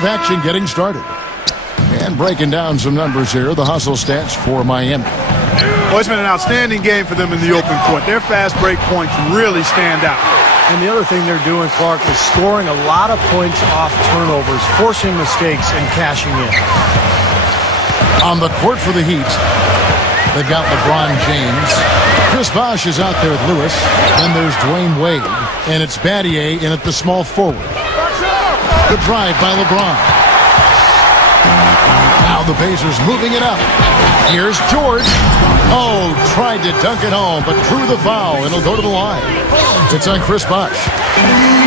of action getting started. And breaking down some numbers here, the hustle stats for Miami. Well, it's been an outstanding game for them in the open court. Their fast break points really stand out. And the other thing they're doing, Clark, is scoring a lot of points off turnovers, forcing mistakes, and cashing in. On the court for the Heat, they've got LeBron James. Chris Bosh is out there with Lewis. Then there's Dwayne Wade. And it's Battier in at the small forward. The drive by LeBron. Now the Pacers moving it up. Here's George. Oh, tried to dunk it home, but drew the foul. It'll go to the line. It's on Chris Bosh.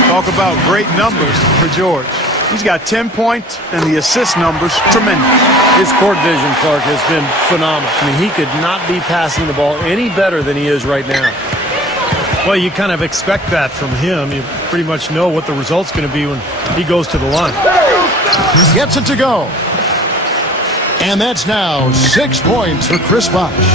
Talk about great numbers for George. He's got 10 points, and the assist numbers, tremendous. His court vision, Clark, has been phenomenal. I mean, he could not be passing the ball any better than he is right now. Well, you kind of expect that from him. You pretty much know what the result's going to be when he goes to the line. Gets it to go. And that's now 6 points for Chris Bosh.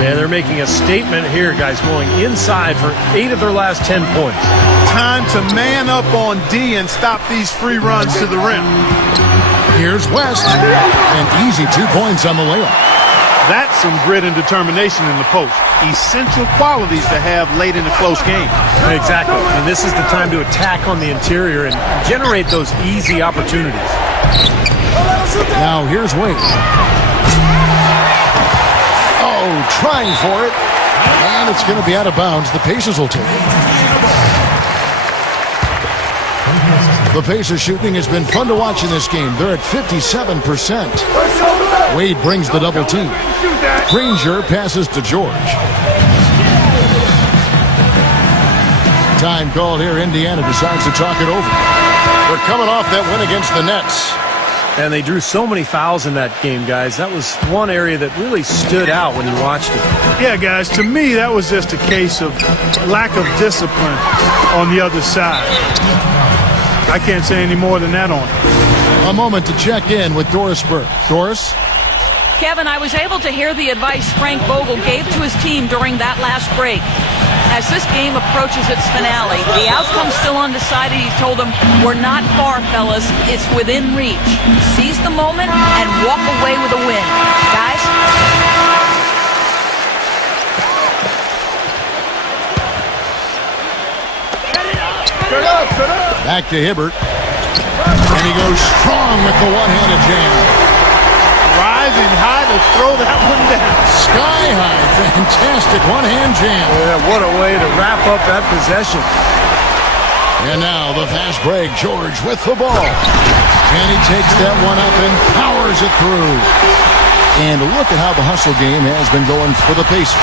Yeah, they're making a statement here, guys, going inside for 8 of their last 10 points. Time to man up on D and stop these free runs to the rim. Here's West. An easy 2 points on the layup. That's some grit and determination in the post. Essential qualities to have late in a close game. Exactly. And this is the time to attack on the interior and generate those easy opportunities. Now here's Wade. Oh, trying for it. And it's going to be out of bounds. The Pacers will take it. The Pacers shooting has been fun to watch in this game. They're at 57%. Wade brings the double team. Granger passes to George. Time called here. Indiana decides to talk it over. They're coming off that win against the Nets. And they drew so many fouls in that game, guys. That was one area that really stood out when you watched it. Yeah, guys, to me, that was just a case of lack of discipline on the other side. I can't say any more than that on it. A moment to check in with Doris Burke. Doris? Kevin, I was able to hear the advice Frank Vogel gave to his team during that last break. As this game approaches its finale, the outcome's still undecided. He told them, we're not far, fellas. It's within reach. Seize the moment and walk away with a win. Guys? Back to Hibbert. And he goes strong with the one-handed jam. Rising high to throw that one down. Sky high. Fantastic one-hand jam. Yeah, what a way to wrap up that possession. And now the fast break. George with the ball. And he takes that one up and powers it through. And look at how the hustle game has been going for the Pacers.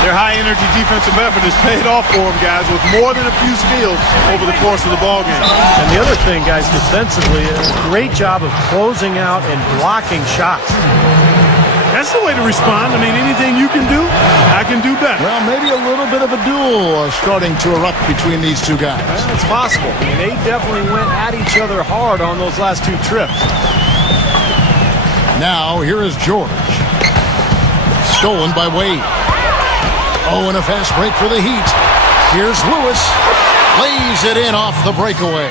Their high-energy defensive effort has paid off for them, guys, with more than a few steals over the course of the ballgame. And the other thing, guys, defensively, a great job of closing out and blocking shots. That's the way to respond. I mean, anything you can do, I can do better. Well, maybe a little bit of a duel starting to erupt between these two guys. Well, it's possible. I mean, they definitely went at each other hard on those last 2 trips. Now, here is George. Stolen by Wade. Oh, and a fast break for the Heat. Here's Lewis. Lays it in off the breakaway.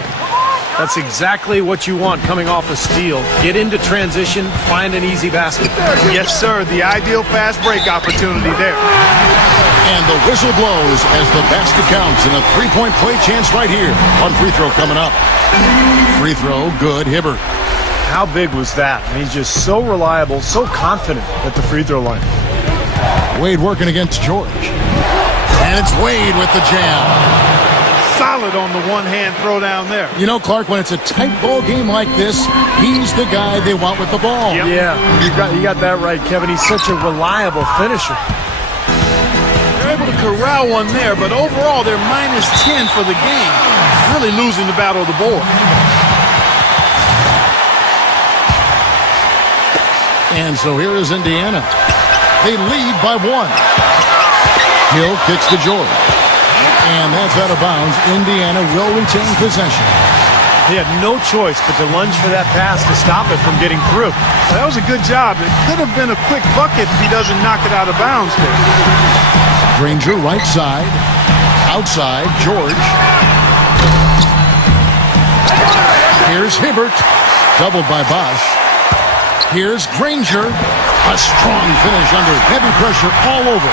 That's exactly what you want coming off a steal. Get into transition, find an easy basket. Yes, sir. The ideal fast break opportunity there. And the whistle blows as the basket counts and a three-point play chance right here. One free throw coming up. Free throw, good. Hibbert. How big was that? He's just so reliable, so confident at the free throw line. Wade working against George. And it's Wade with the jam. Solid on the one-hand throw down there. You know, Clark, when it's a tight ball game like this, he's the guy they want with the ball. Yep. Yeah, you got that right, Kevin. He's such a reliable finisher. They're able to corral one there, but overall they're -10 for the game. Really losing the battle of the board. And so here is Indiana. They lead by 1. Hill kicks to George. And that's out of bounds. Indiana will retain possession. He had no choice but to lunge for that pass to stop it from getting through. That was a good job. It could have been a quick bucket if he doesn't knock it out of bounds there. Granger right side. Outside, George. Here's Hibbert. doubled by Bosch. Here's Granger. A strong finish under heavy pressure all over.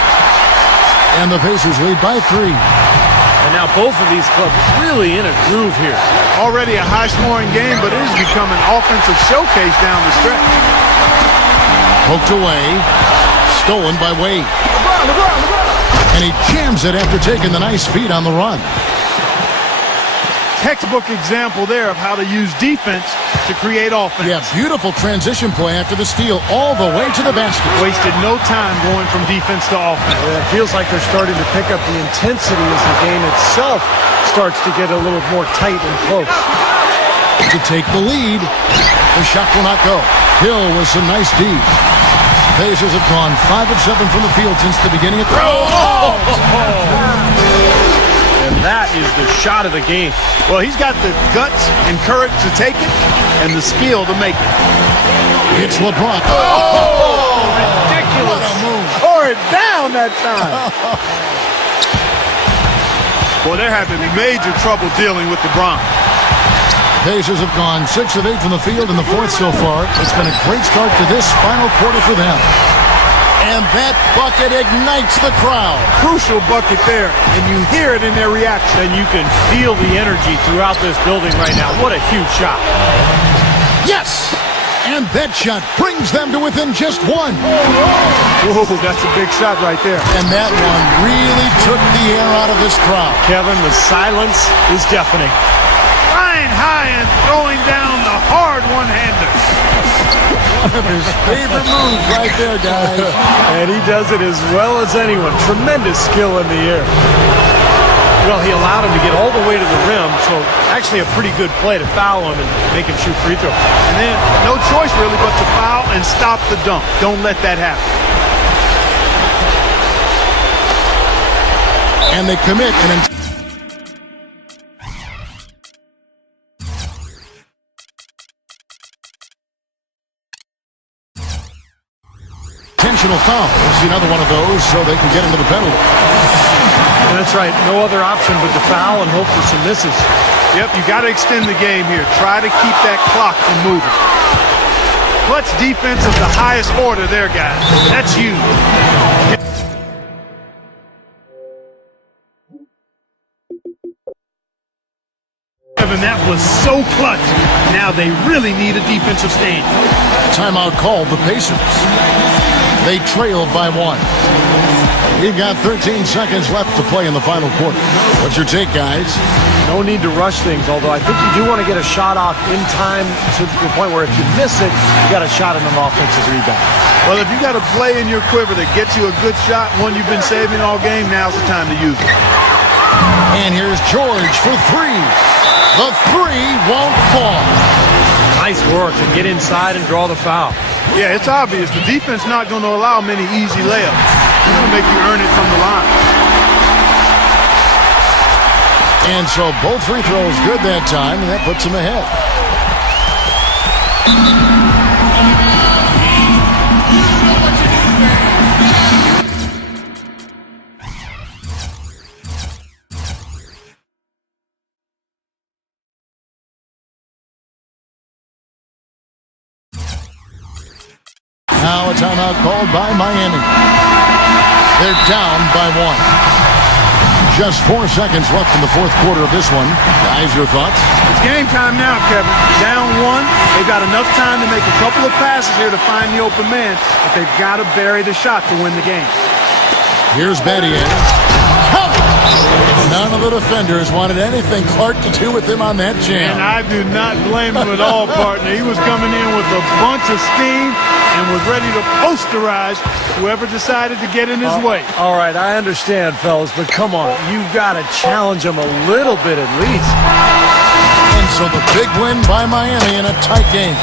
And the Pacers lead by 3. And now both of these clubs really in a groove here. Already a high-scoring game, but it has become an offensive showcase down the stretch. Poked away. Stolen by Wade. And he jams it after taking the nice feed on the run. Textbook example there of how to use defense to create offense. Yeah, beautiful transition play after the steal all the way to the basket. Wasted no time going from defense to offense. Yeah, it feels like they're starting to pick up the intensity as the game itself starts to get a little more tight and close. To take the lead, the shot will not go. Hill with some nice D. Pacers have gone 5 of 7 from the field since the beginning of the And that is the shot of the game. Well, he's got the guts and courage to take it and the skill to make it. It's LeBron. Ridiculous. What a move. Tore it down that time. Well, they're having major trouble dealing with LeBron. Pacers have gone 6 of 8 from the field in the fourth so far. It's been a great start to this final quarter for them. And that bucket ignites the crowd. Crucial bucket there, and you hear it in their reaction. And you can feel the energy throughout this building right now. What a huge shot. Yes! And that shot brings them to within just 1. Whoa, that's a big shot right there. And that one really took the air out of this crowd. Kevin, the silence is deafening. Flying high and throwing down the hard one-hander. One of his favorite moves right there, guys. And he does it as well as anyone. Tremendous skill in the air. Well, he allowed him to get all the way to the rim, so actually a pretty good play to foul him and make him shoot free throws. And then no choice really but to foul and stop the dunk. Don't let that happen. And they commit an intentional foul. We'll see another one of those so they can get into the penalty. And that's right. No other option but to foul and hope for some misses. Yep, you got to extend the game here. Try to keep that clock from moving. Clutch defense of the highest order there, guys. That's huge. Kevin, that was so clutch. Now they really need a defensive stand. Timeout called the Pacers. They trailed by 1. We've got 13 seconds left to play in the final quarter. What's your take, guys? No need to rush things, although I think you do want to get a shot off in time to the point where if you miss it, you got a shot in an offensive rebound. Well, if you got a play in your quiver that gets you a good shot, one you've been saving all game, now's the time to use it. And here's George for 3. The 3 won't fall. Nice work to get inside and draw the foul. Yeah, it's obvious. The defense not going to allow many easy layups. It's going to make you earn it from the line. And so both free throws good that time, and that puts them ahead. Now a timeout called by Miami. They're down by 1. Just 4 seconds left in the fourth quarter of this one. Guys, your thoughts? It's game time now, Kevin. Down 1. They've got enough time to make a couple of passes here to find the open man, but they've got to bury the shot to win the game. Here's Battier. None of the defenders wanted anything Clark to do with him on that jam. And I do not blame him at all, partner. He was coming in with a bunch of steam and was ready to posterize whoever decided to get in his way. All right, I understand, fellas, but come on. You've got to challenge him a little bit at least. And so the big win by Miami in a tight game.